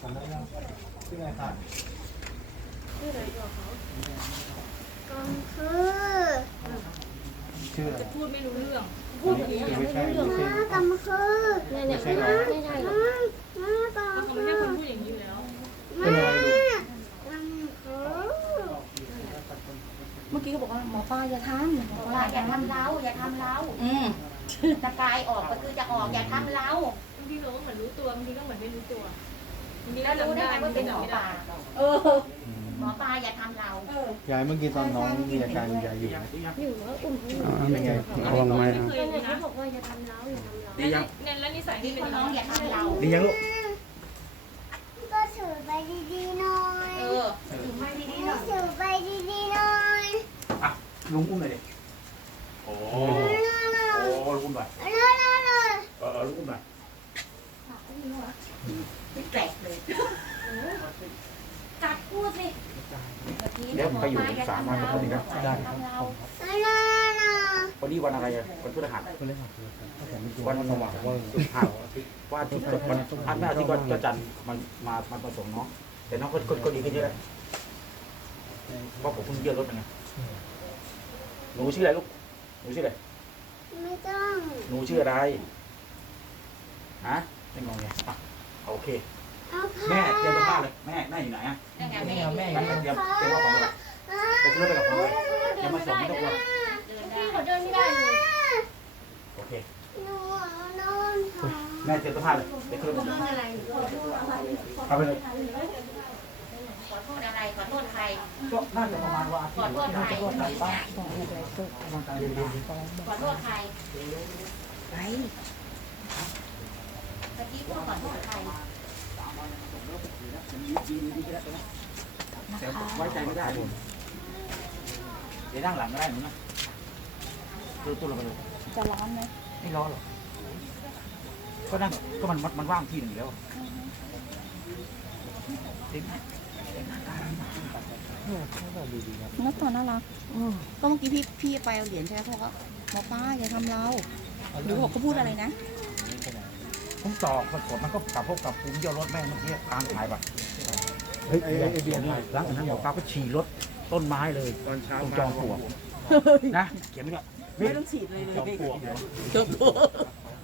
ชื่ออะไรคะชื่ออะไรก็คือก็คือชื่ออะไรพูดไม่รู้เรื่อง พูดแบบนี้ไม่รู้เรื่องก็คือเนี่ยเนี่ยไม่ใช่ไม่ใช่หรอกก็คือไม่ใช่คนพูดอย่างนี้แล้วเมื่อกี้เขาบอกว่าหมอป้าอย่าทำหมอป้าอย่าทำเล้า อย่าทำเล้าอืมจะกายออกก็คือจะออกอย่าทำเล้าบางทีเราก็เหมือนรู้ตัวบางทีก็เหมือนไม่รู้ตัวี้เราได้ไงว่าเป็นหมอปลาเออ หมอปลาอย่าทำเรายายเมื่อกี้ตอนน้องมีอาการยายอยู่ไหมอยู่แล้วอุ้มอ่าเป็นไงระวังไหมคนะบอกว่าอย่าทำเราอย่าทำเราดียังแล้วนิสัยที่เป็นน้องอย่าทำเราดียังลูกก็ถือไปดีืดีน่อยถือไปดีดีหน่อยถอ่อยถือไปดหน่อยืดีๆ่อยถอไปดีอยถืดีหน่อยอไปดีๆหดอยไปดอยถือหน่อยถอไปดีไปเดี๋ยวผมไปอยู่สามวันก็นี้นะได้วันนี้วันอะไรอะวันพฤหัสวันสว่างวันสุขภาพวอาที่เกิดวันอันแรกที่กจันมันมามันผสมเนาะ แต่น้องก็ก็ดีขึ้นเยอะเพราะผมเพิ่งเยี่ยมรถนะหนูชื่ออะไรลูก หนูชื่ออะไร ไม่ต้อง หนูชื่ออะไร ฮะไม่งงไงโอเคแม่เตรียมกับผ้าเลยแม่แม่อยู่ไหนอ่ะแม่แม่แม่แม่เตรียมเตรียมว่าของไปแล้วไปขึ้นไปกับองเลยอย่ามาสอนไม่ได้หรอกเดินได้โอเคแม่เจ็บตัวผ้าเลยไปคุยกับแม่ขอโทษอะไรขอโทษใครก็น่าจะประมาณว่าขอโทษใครขอโทษใครขอโทษใครไปเมื่อกี้พูดขอโทษใครไว้ใจไม่ได้ดูเดี๋ยนั่งหลังก็ได้เหมือนกันดูตู้เราไปดูจะร้อนไหมไม่ร้อนหรอกก็นั่งก็มันมันว่างที่หนึ่งแล้วน่าตัวน่ารักก็เมื่อกี้พี่พี่ไปเอาเหรียญใช่ไหมพ่อเขาหมอป้าอย่าทำเราหรือบอกเขาพูดอะไรนะ ผมต่อผลผมันก็กลับพบกับภูมิยอดรถแม่เมื่อกี้ทางถ่ายแบบเฮ้ยไอ้เบียร์นี่หลังจากนั้นหมอปลาก็ฉีดรถต้นไม้เลยตอนเช้าจองปลวกนะ เขียนไม่ได้ไม่ต้องฉีดเลยเลยจองปลวก